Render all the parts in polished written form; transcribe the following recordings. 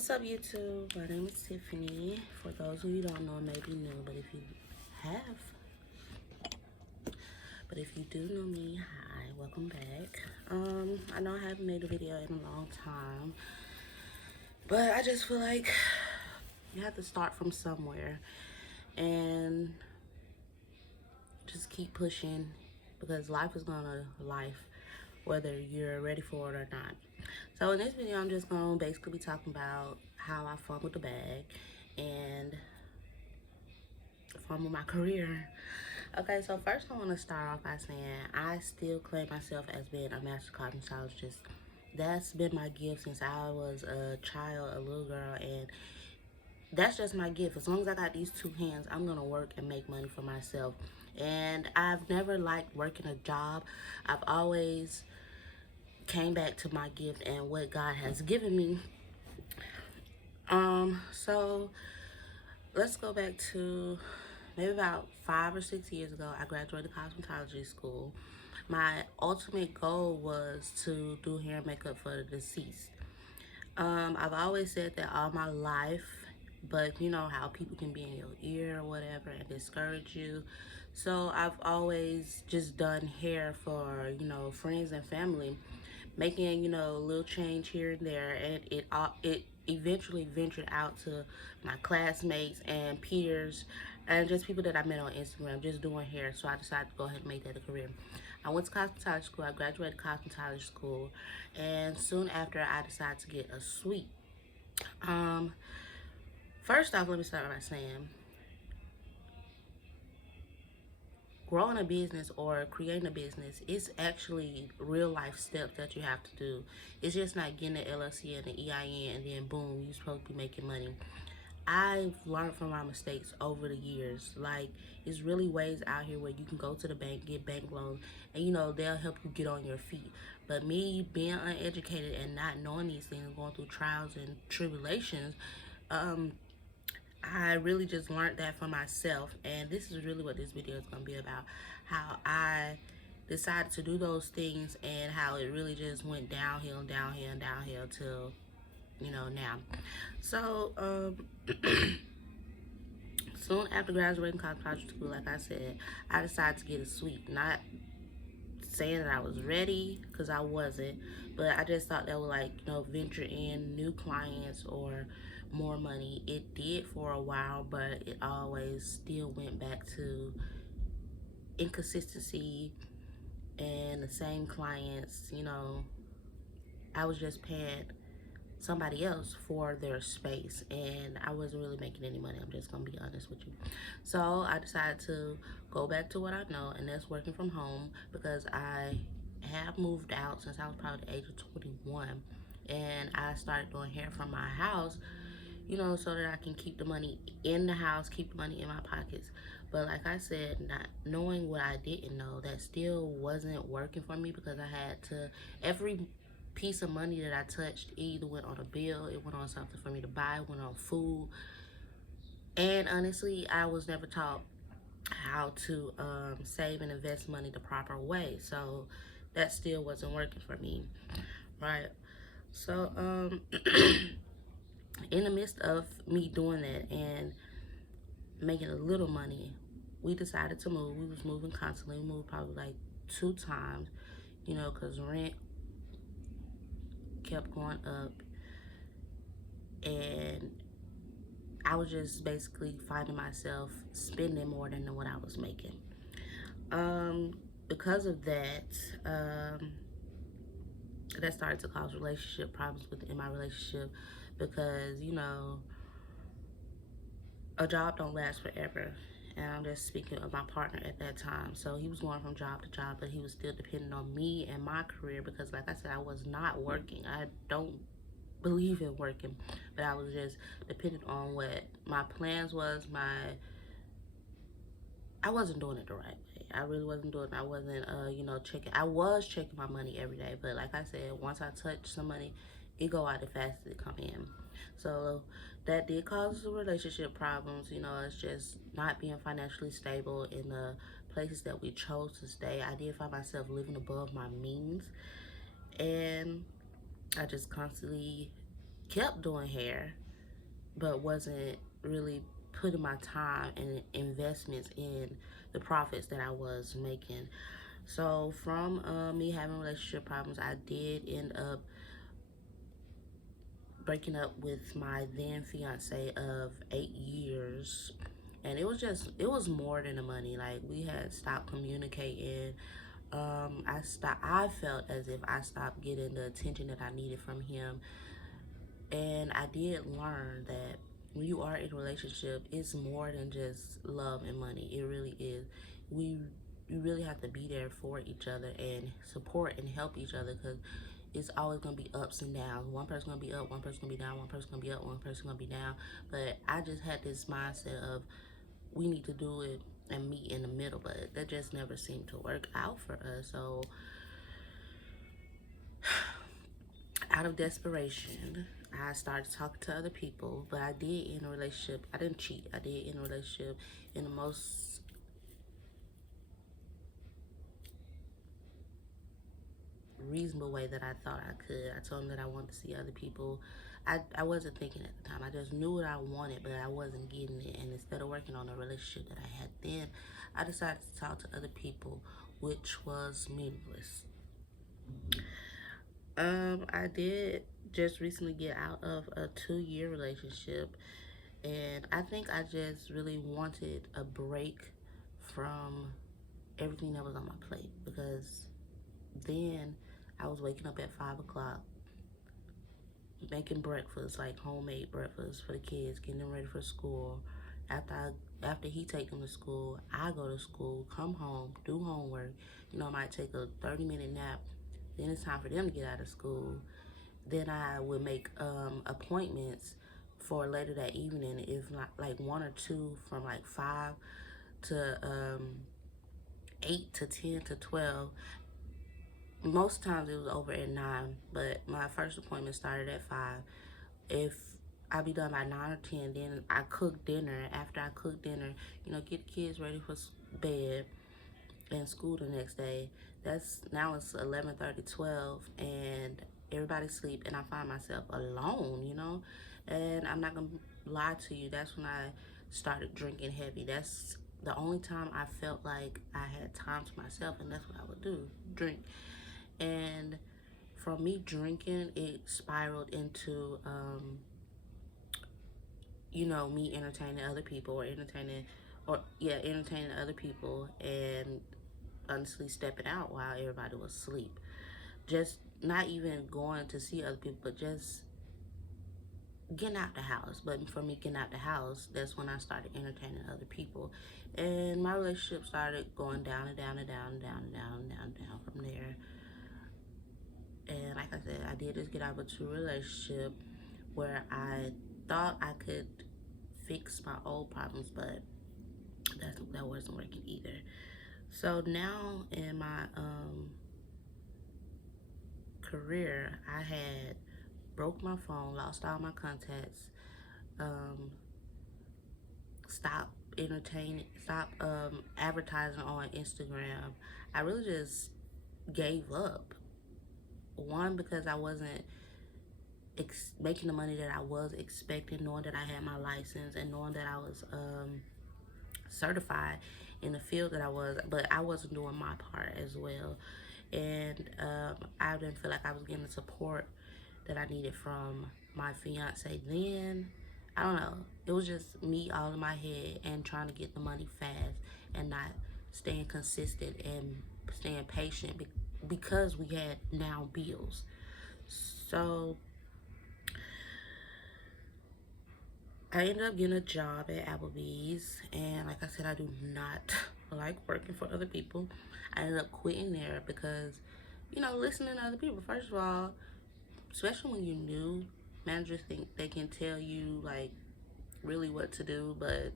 What's up, YouTube? My name is Tiffany. For those of you who don't know, maybe new, but if you have, but if you do know me, hi, welcome back. I know I haven't made a video in a long time, but I just feel like you have to start from somewhere and just keep pushing because life is gonna life, whether you're ready for it or not. So in this video, I'm just gonna basically be talking about how I fumbled the bag and fumbled my career. Okay, so first I want to start off by saying I still claim myself as being a master cosmetologist. That's been my gift since I was a child, a little girl, and that's just my gift. As long as I got these two hands, I'm gonna work and make money for myself. And I've never liked working a job. I've always came back to my gift and what God has given me. So let's go back to maybe about 5 or 6 years ago. I graduated cosmetology school. My ultimate goal was to do hair and makeup for the deceased. I've always said that all my life, but you know how people can be in your ear or whatever and discourage you. So I've always just done hair for, you know, friends and family, making, you know, a little change here and there, and it eventually ventured out to my classmates and peers and just people that I met on Instagram just doing hair. So I decided to go ahead and make that a career. I went to cosmetology school. I graduated cosmetology school, and soon after I decided to get a suite. First off, let me start by saying growing a business or creating a business is actually real life steps that you have to do. It's just not getting the LLC and the EIN and then boom, you're supposed to be making money. I've learned from my mistakes over the years. Like, it's really ways out here where you can go to the bank, get bank loans, and you know, they'll help you get on your feet. But me being uneducated and not knowing these things, going through trials and tribulations, I really just learned that for myself, and this is really what this video is going to be about. How I decided to do those things and how it really just went downhill, downhill, downhill till, you know, now. So, soon after graduating cosmetology school, like I said, I decided to get a suite. Not saying that I was ready, because I wasn't, but I just thought that would, like, you know, venture in new clients or more money. It did for a while, but it always still went back to inconsistency and the same clients. You know, I was just paying somebody else for their space and I wasn't really making any money. I'm just gonna be honest with you. So I decided to go back to what I know, and that's working from home, because I have moved out since I was probably the age of 21, and I started doing hair from my house, you know, so that I can keep the money in the house, keep the money in my pockets. But like I said, not knowing what I didn't know, that still wasn't working for me, because I had to, every piece of money that I touched either went on a bill, it went on something for me to buy, went on food. And honestly, I was never taught how to save and invest money the proper way. So that still wasn't working for me, right? So in the midst of me doing that and making a little money, we decided to move. We was moving constantly. We moved probably like 2 times, you know, because rent kept going up, and I was just basically finding myself spending more than what I was making. Because of that, that started to cause relationship problems within my relationship, because, you know, a job don't last forever. And I'm just speaking of my partner at that time. So he was going from job to job, but he was still depending on me and my career, because like I said, I was not working. I don't believe in working, but I was just dependent on what my plans was. I wasn't doing it the right way. I really wasn't doing it. I wasn't, you know, checking. I was checking my money every day, but like I said, once I touch some money, it go out as fast as it come in. So that did cause some relationship problems. You know, it's just not being financially stable in the places that we chose to stay. I did find myself living above my means, and I just constantly kept doing hair, but wasn't really putting my time and investments in the profits that I was making. So from me having relationship problems, I did end up breaking up with my then fiance of 8 years. And it was more than the money. Like, we had stopped communicating. I felt as if I stopped getting the attention that I needed from him. And I did learn that when you are in a relationship, it's more than just love and money. It really is. You really have to be there for each other and support and help each other, because it's always gonna be ups and downs. One person gonna be up, one person gonna be down, one person gonna be up, one person gonna be down. But I just had this mindset of we need to do it and meet in the middle, but that just never seemed to work out for us. So out of desperation, I started talking to other people, but I did end a relationship. I didn't cheat. I did end a relationship in the most reasonable way that I thought I could. I told him that I wanted to see other people. I wasn't thinking at the time. I just knew what I wanted, but I wasn't getting it. And instead of working on the relationship that I had then, I decided to talk to other people, which was meaningless. I did just recently get out of a 2-year relationship, and I think I just really wanted a break from everything that was on my plate, because then I was waking up at 5 o'clock, making breakfast, like homemade breakfast for the kids, getting them ready for school. After he take them to school, I go to school, come home, do homework. I might take a 30-minute nap. Then it's time for them to get out of school. Then I would make appointments for later that evening, if not like one or two, from like 5 to 8 to 10 to 12. Most times it was over at 9, but my first appointment started at 5. If I be done by 9 or 10, then I cook dinner. After I cook dinner, get the kids ready for bed and school the next day. Now it's 11:30, 12, and everybody's asleep, and I find myself alone. And I'm not gonna lie to you, that's when I started drinking heavy. That's the only time I felt like I had time to myself, and that's what I would do, drink. And from me drinking, it spiraled into me entertaining other people, entertaining other people, and honestly stepping out while everybody was asleep. Just not even going to see other people, but just getting out the house. But for me getting out the house, that's when I started entertaining other people. And my relationship started going down and down and down and down and down and down and down from there. And like I said, I did just get out of a 2 relationship where I thought I could fix my old problems, but that wasn't working either. So now in my career, I had broke my phone, lost all my contacts, stopped advertising on Instagram. I really just gave up. One, because I wasn't making the money that I was expecting, knowing that I had my license and knowing that I was certified in the field that I was, but I wasn't doing my part as well. And I didn't feel like I was getting the support that I needed from my fiance then. I don't know. It was just me all in my head and trying to get the money fast and not staying consistent and staying patient, because we had now bills. So I ended up getting a job at Applebee's, and like I said, I do not like working for other people. I ended up quitting there because, listening to other people, first of all, especially when you're new, managers think they can tell you like really what to do, but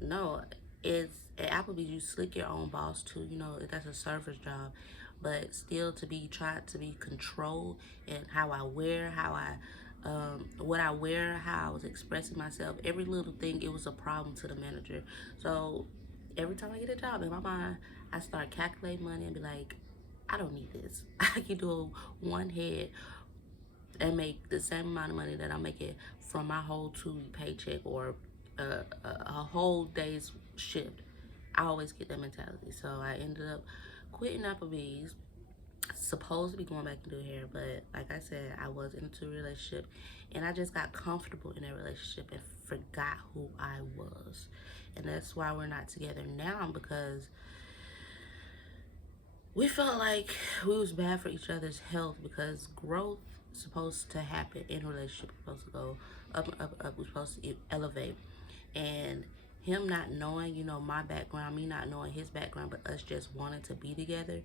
no, it's at Applebee's, you slick your own boss too. That's a server's job, but still tried to be controlled in how I wear, what I wear, how I was expressing myself. Every little thing, it was a problem to the manager. So every time I get a job, in my mind, I start calculating money and be like, I don't need this. I can do one head and make the same amount of money that I'm making from my whole 2-week paycheck or a whole day's shift. I always get that mentality. So I ended up quitting Applebee's, supposed to be going back and do hair, but like I said, I was into a relationship and I just got comfortable in that relationship and forgot who I was. And that's why we're not together now, because we felt like we was bad for each other's health, because growth is supposed to happen in a relationship. We're supposed to go up, up, up. We're supposed to elevate. And him not knowing, you know, my background, me not knowing his background, but us just wanting to be together.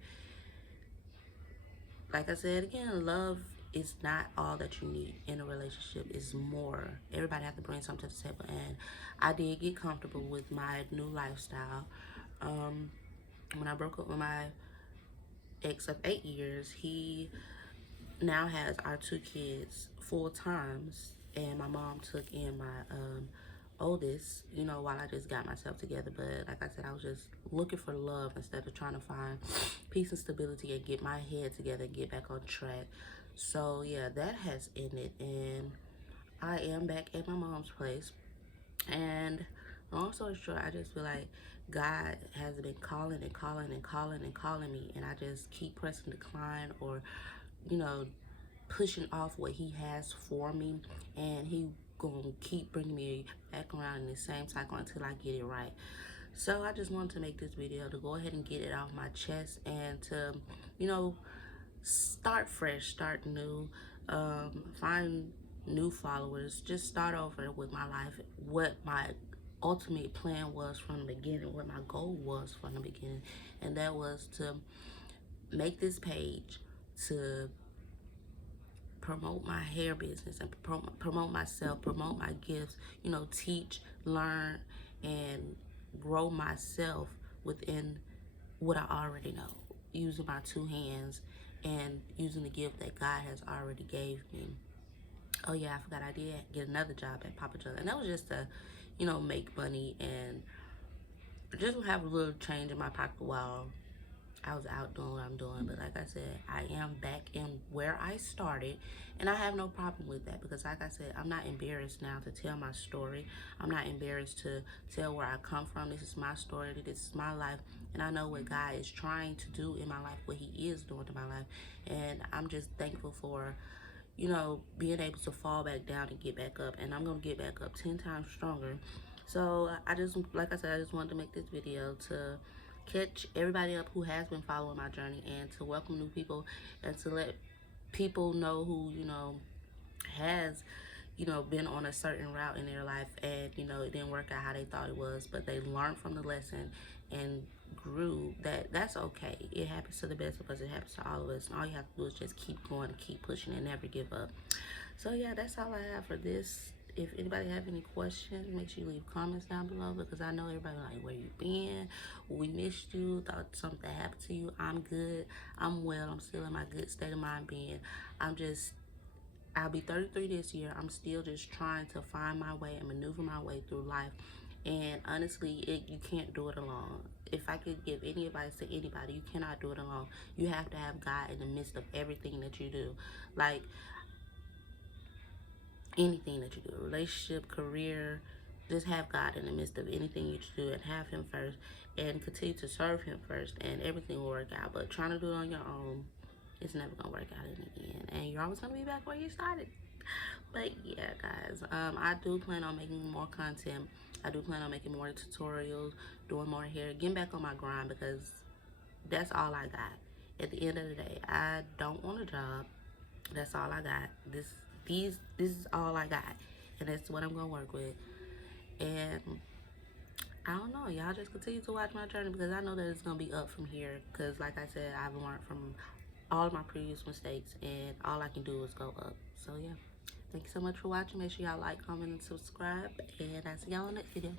Like I said again, love is not all that you need in a relationship. It's more. Everybody have to bring something to the table. And I did get comfortable with my new lifestyle. When I broke up with my ex of 8 years, he now has our 2 kids full times, and my mom took in my oldest, you know, while I just got myself together. But like I said, I was just looking for love instead of trying to find peace and stability and get my head together and get back on track. So yeah, that has ended, and I am back at my mom's place. And long story short, I just feel like God has been calling and calling and calling and calling me, and I just keep pressing decline, or, you know, pushing off what he has for me, and he gonna keep bringing me back around in the same cycle until I get it right. So I just wanted to make this video to go ahead and get it off my chest, and to, you know, start fresh, start new, find new followers, just start over with my life, what my ultimate plan was from the beginning, what my goal was from the beginning, and that was to make this page to promote my hair business and promote myself, promote my gifts, you know, teach, learn, and grow myself within what I already know, using my 2 hands and using the gift that God has already gave me. Oh yeah, I forgot I did get another job at Papa John's, and that was just to, you know, make money and just have a little change in my pocket while I was out doing what I'm doing. But like I said, I am back in where I started, and I have no problem with that, because like I said, I'm not embarrassed now to tell my story. I'm not embarrassed to tell where I come from. This is my story, this is my life, and I know what God is trying to do in my life, what he is doing in my life. And I'm just thankful for, you know, being able to fall back down and get back up, and I'm gonna get back up 10 times stronger. So I just, like I said, I just wanted to make this video to catch everybody up who has been following my journey, and to welcome new people, and to let people know who, you know, has, you know, been on a certain route in their life, and, you know, it didn't work out how they thought it was, but they learned from the lesson and grew. That's okay. It happens to the best of us. It happens to all of us, and all you have to do is just keep going, keep pushing, and never give up. So yeah, that's all I have for this. If anybody have any questions, make sure you leave comments down below, because I know everybody like, where you been? We missed you. Thought something happened to you. I'm good. I'm well. I'm still in my good state of mind being. I'll be 33 this year. I'm still just trying to find my way and maneuver my way through life. And honestly, you can't do it alone. If I could give any advice to anybody, you cannot do it alone. You have to have God in the midst of everything that you do. Like, anything that you do, relationship, career, just have God in the midst of anything you do, and have him first, and continue to serve him first, and everything will work out. But trying to do it on your own, it's never gonna work out in the end, and you're always gonna be back where you started. But yeah, guys, I do plan on making more content. I do plan on making more tutorials, doing more hair, getting back on my grind, because that's all I got. At the end of the day, I don't want a job. That's all I got. This is all I got, and that's what I'm gonna work with. And I don't know, y'all just continue to watch my journey, because I know that it's gonna be up from here, because like I said, I've learned from all of my previous mistakes, and all I can do is go up. So yeah, thank you so much for watching. Make sure y'all like, comment, and subscribe, and I'll see y'all in the next video.